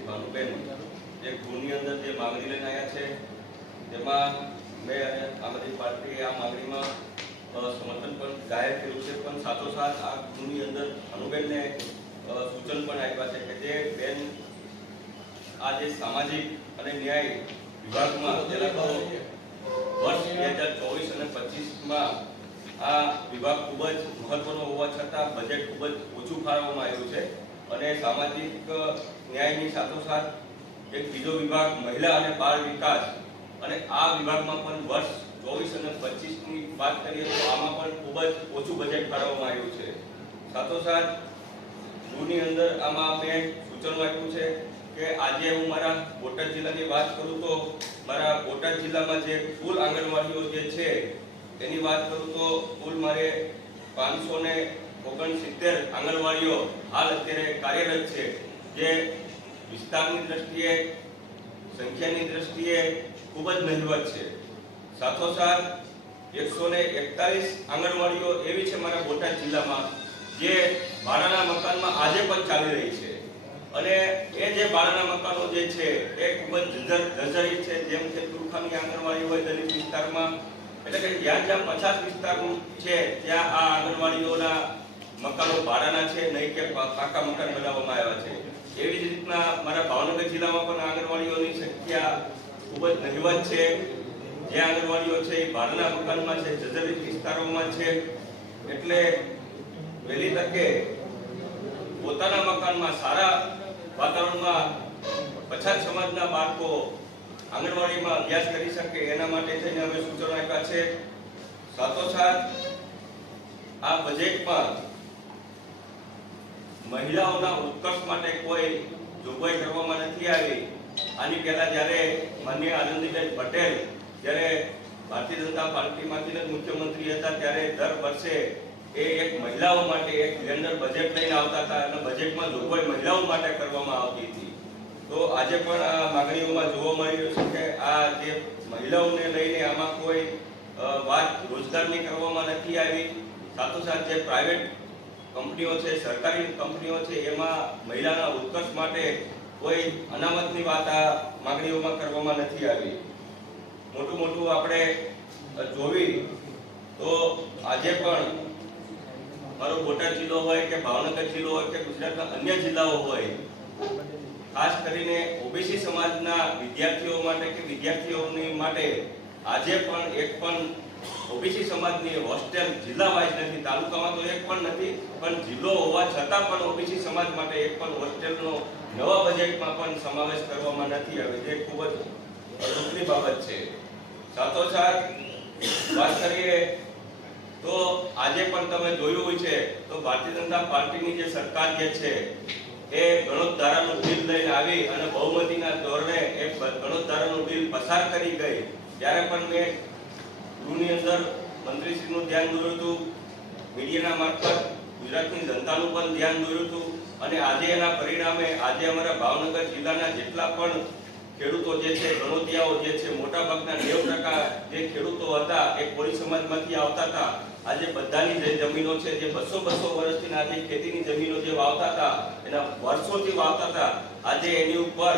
શ્રી ભાનુબેન જે ગૃહની અંદર જે માંગણી લઈને આવ્યા છે તેમાં મેં અને આમ આદમી પાર્ટીએ આ માંગણીમાં સમર્થન પણ જાહેર કર્યું છે, પણ સાથોસાથ આ ગૃહની અંદર ભાનુબેનને સૂચન પણ આપ્યા છે કે જે બેન આ જે સામાજિક અને ન્યાય વિભાગમાં વર્ષ 2024 અને 25માં આ વિભાગ ખૂબ જ મહત્વનો હોવા છતાં બજેટ ખૂબ જ ઓછું ફાળવવામાં આવ્યું છે અને સામાજિક ન્યાયની સાથોસાથ એક બીજો વિભાગ મહિલા અને બાળ વિકાસ અને આ વિભાગમાં પણ વર્ષ 24 અને 25ની વાત કરીએ તો આમાં પણ ખૂબ જ ઓછું બજેટ ફાળવવામાં આવ્યું છે। સાથોસાથ ગૃહની અંદર આમાં મેં સૂચનો આપ્યું છે કે આજે હું મારા બોટાદ જિલ્લાની વાત કરું તો મારા બોટાદ જિલ્લામાં જે કુલ આંગણવાડીઓ જે છે એની વાત કરું તો કુલ મારે 569 આંગણવાડીઓ હાલ અત્યારે કાર્યરત છે, જે વિસ્તારની દ્રષ્ટિએ સંખ્યાની દ્રષ્ટિએ ખૂબ જ નહિવત છે। સાથોસાથ 141 આંગણવાડીઓ એવી છે મારા બોટાદ જિલ્લામાં જે ભાડાના મકાનમાં આજે પણ ચાલી રહી છે અને એ જે ભાડાના મકાનો જે છે એ ખૂબ જ જર્જરિત છે, જેમ કે તુરખાની આંગણવાડી હોય દલિત વિસ્તારમાં, એટલે કે જ્યાં જ્યાં પછાત વિસ્તાર છે ત્યાં આ આંગણવાડીઓના મકાનો ભાડાના છે, નહીં કે પાકા મકાન બનાવવામાં આવ્યા છે। એવી જ રીતના મારા ભાવનગર જિલ્લામાં પણ આંગણવાડીઓની સંખ્યા ખૂબ જ નહિવત છે, જે આંગણવાડીઓ છે એ ભાડાના મકાનમાં છે, જર્જરિત વિસ્તારોમાં છે। એટલે વહેલી તકે પોતાના મકાનમાં સારા વાતાવરણમાં પછાત સમાજના બાળકો આંગણવાડીમાં અભ્યાસ કરી શકે એના માટે થઈને અમે સૂચનો આપ્યા છે। સાથોસાથ આ બજેટમાં મહિલાઓના ઉત્કર્ષ માટે કોઈ જોગવાઈ કરવામાં નથી આવી। આની પહેલા જ્યારે માનનીય આનંદીબેન પટેલ જ્યારે ભારતીય જનતા પાર્ટીમાંથી જ મુખ્યમંત્રી હતા ત્યારે દર વર્ષે એ એક મહિલાઓ માટે એક કેલેન્ડર બજેટ લઈને આવતા હતા અને બજેટમાં જોગવાઈ મહિલાઓ માટે કરવામાં આવતી હતી। તો આજે પણ આ માંગણીઓમાં જોવા મળી રહ્યું છે કે આ જે મહિલાઓને લઈને આમાં કોઈ વાત રોજગારની કરવામાં નથી આવી। સાથોસાથ જે પ્રાઇવેટ કંપનીઓ છે, સરકારી કંપનીઓ છે, એમાં મહિલાના ઉત્કર્ષ માટે કોઈ અનામતની વાત આ માંગણીઓમાં કરવામાં નથી આવી। મોટું આપણે જોવી તો આજે પણ મારો બોટાદ જિલ્લો હોય કે ભાવનગર જિલ્લો હોય કે ગુજરાતના અન્ય જિલ્લાઓ હોય, ખાસ કરીને ઓબીસી સમાજના વિદ્યાર્થીઓ માટે કે વિદ્યાર્થીઓની માટે આજે પણ એક પણ ઓબીસી સમાજની હોસ્ટેલ જિલ્લા વાઇઝ નથી, તાલુકામાં તો એક પણ નથી, પણ જિલ્લો હોવા છતાં પણ ઓબીસી સમાજ માટે એક પણ હોસ્ટેલનો નવા બજેટમાં પણ સમાવેશ કરવામાં નથી આવ્યો, જે ખૂબ જ દુઃખની બાબત છે। સાથોસાથ વાત કરીએ તો આજે પણ તમે જોયું હોય છે તો ભારતીય જનતા પાર્ટીની જે સરકાર જે છે એ ગણોત ધારાનું બિલ લઈને આવી અને બહુમતીના ધોરણે એ ગણોત ધારાનું બિલ પસાર કરી ગઈ, ત્યારે પણ મેં ગૃહની અંદર મંત્રીશ્રીનું ધ્યાન દોર્યું હતું, મીડિયાના મારફત ગુજરાતની જનતાનું પણ ધ્યાન દોર્યું હતું અને આજે એના પરિણામે આજે અમારા ભાવનગર જિલ્લાના જેટલા પણ ખેડૂતો જે છે, ગણોતિયાઓ જે છે, મોટાભાગના 90% જે ખેડૂતો હતા એ કોળી સમાજમાંથી આવતા હતા, આજે બધાની જે જમીનો છે જે 200 વર્ષથી આજે ખેતીની જમીનો જે વાવતા હતા એના વર્ષોથી વાવતા હતા, આજે એની ઉપર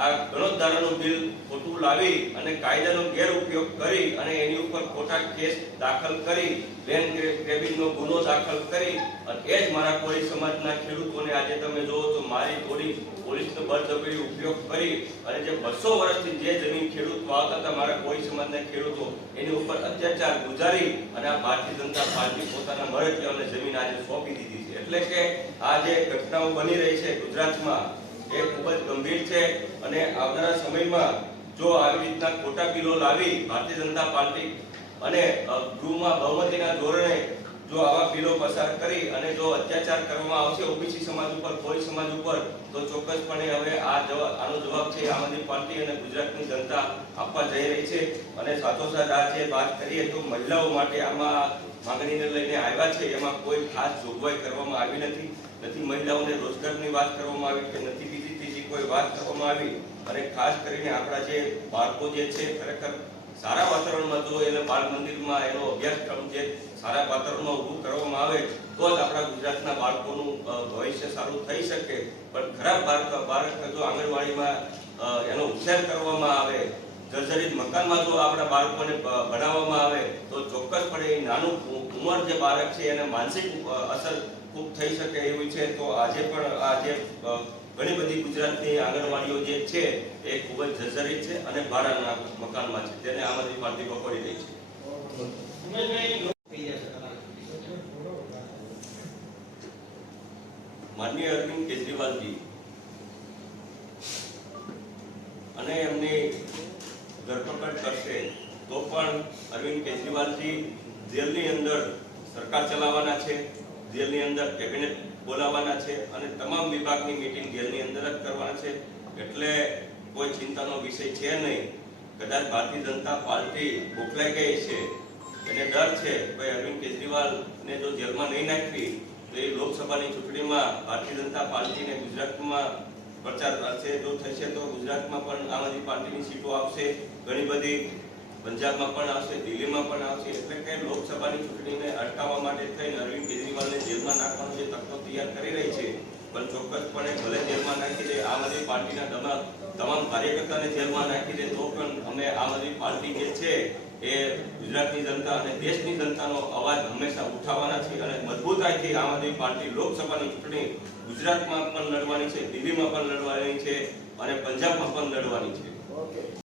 આ ગણોત ધારાનું બિલ ખોટું લાવી અને કાયદાનો ગેરઉપયોગ કરી અને એની ઉપર ખોટા કેસ દાખલ કરી લેન્ડ ગ્રેબિંગનો ગુનો દાખલ કરી અને એ જ મારા કોળી સમાજના ખેડૂતોને આજે તમે જોવો તો મારી થોડી પોલીસનો બળજબરી ઉપયોગ કરી અને જે 200 વર્ષથી જે જમીન ખેડૂત વાવતા હતા મારા કોળી સમાજના ખેડૂતો એની ઉપર અત્યાચાર ગુજારી અને આ ભારતીય જનતા પાર્ટી પોતાના મળતિયાઓને જમીન આજે સોંપી દીધી છે। એટલે કે આ જે ઘટનાઓ બની રહી છે ગુજરાતમાં એ ખૂબ જ ગંભીર છે અને આવનારા સમયમાં જો આવી રીતના ખોટા બિલો લાવી ભારતીય જનતા પાર્ટી અને ગૃહમાં બહુમતીના ધોરણે જો આવા બિલો પસાર કરી અને જો અત્યાચાર કરવામાં આવશે ઓબીસી સમાજ ઉપર, કોળી સમાજ ઉપર, તો ચોક્કસપણે હવે આનો જવાબ છે આમ આદમી પાર્ટી અને ગુજરાતની જનતા આપવા જઈ રહી છે। અને સાથોસાથ આ જે વાત કરીએ તો મહિલાઓ માટે આમાં માંગણીને લઈને આવ્યા છે એમાં કોઈ ખાસ જોગવાઈ કરવામાં આવી નથી મહિલાઓને રોજગારની વાત કરવામાં આવી કે નથી બીજી કોઈ વાત કરવામાં આવી અને ખાસ કરીને આપણા જે બાળકો જે છે ખરેખર સારા વાતાવરણમાં જો એને બાળ મંદિરમાં એનો અભ્યાસક્રમ જે સારા વાતાવરણમાં ઊભું કરવામાં આવે તો જ આપણા ગુજરાતના બાળકોનું ભવિષ્ય સારું થઈ શકે. પણ ખરાબ બાળક જો આંગણવાડીમાં એનો ઉછેર કરવામાં આવે, જર્જરિત મકાનમાં જો આપણા બાળકોને ભણાવવામાં આવે તો ચોક્કસપણે એ નાનું ઉંમર જે બાળક છે એને માનસિક અસર ખૂબ થઈ શકે એવું છે. તો આજે પણ આ જે ઘણી બધી ગુજરાતની આંગણવાડીઓ જે છે એ ખૂબ જ જર્જરિત છે અને ભાડાના મકાનમાં છે, જેને આમ આદમી પાર્ટી પકડી રહી છે. માનનીય અરવિંદ કેજરીવાલજી અને એમની ધરપકડ કરશે તો પણ અરવિંદ કેજરીવાલજી જેલની અંદર સરકાર ચલાવવાના છે, જેલની અંદર કેબિનેટ બોલાવવાના છે અને તમામ વિભાગની મીટિંગ જેલની અંદર જ કરવાના છે. એટલે કોઈ ચિંતાનો વિષય છે નહીં. કદાચ ભારતીય જનતા પાર્ટી ગોખલાઈ ગઈ છે, એને ડર છે ભાઈ અરવિંદ કેજરીવાલને જો જેલમાં નહીં નાખવી તો એ લોકસભાની ચૂંટણીમાં ભારતીય જનતા પાર્ટીને ગુજરાતમાં પ્રચાર કરશે. જો થશે તો ગુજરાતમાં પણ આમ આદમી પાર્ટીની સીટો આવશે, ઘણી બધી પંજાબમાં પણ આવશે, દિલ્હીમાં પણ આવશે. એટલે કે લોકસભાની ચૂંટણીને અટકાવવા માટે થઈને અરવિંદ કેજરીવાલને જેલમાં નાખવાનો જે તકતો તૈયાર કરી રહી છે, પણ ચોક્કસપણે ભલે જેલમાં નાખી દે, આમ આદમી પાર્ટીના તમામ કાર્યકર્તાને જેલમાં નાખી દે તો પણ અમે આમ આદમી પાર્ટી જે છે એ ગુજરાતની જનતા અને દેશની જનતાનો અવાજ હંમેશા ઉઠાવવાના છે અને મજબૂતાઈથી આમ આદમી પાર્ટી લોકસભાની ચૂંટણી ગુજરાતમાં પણ લડવાની છે, દિલ્હીમાં પણ લડવાની છે અને પંજાબમાં પણ લડવાની છે.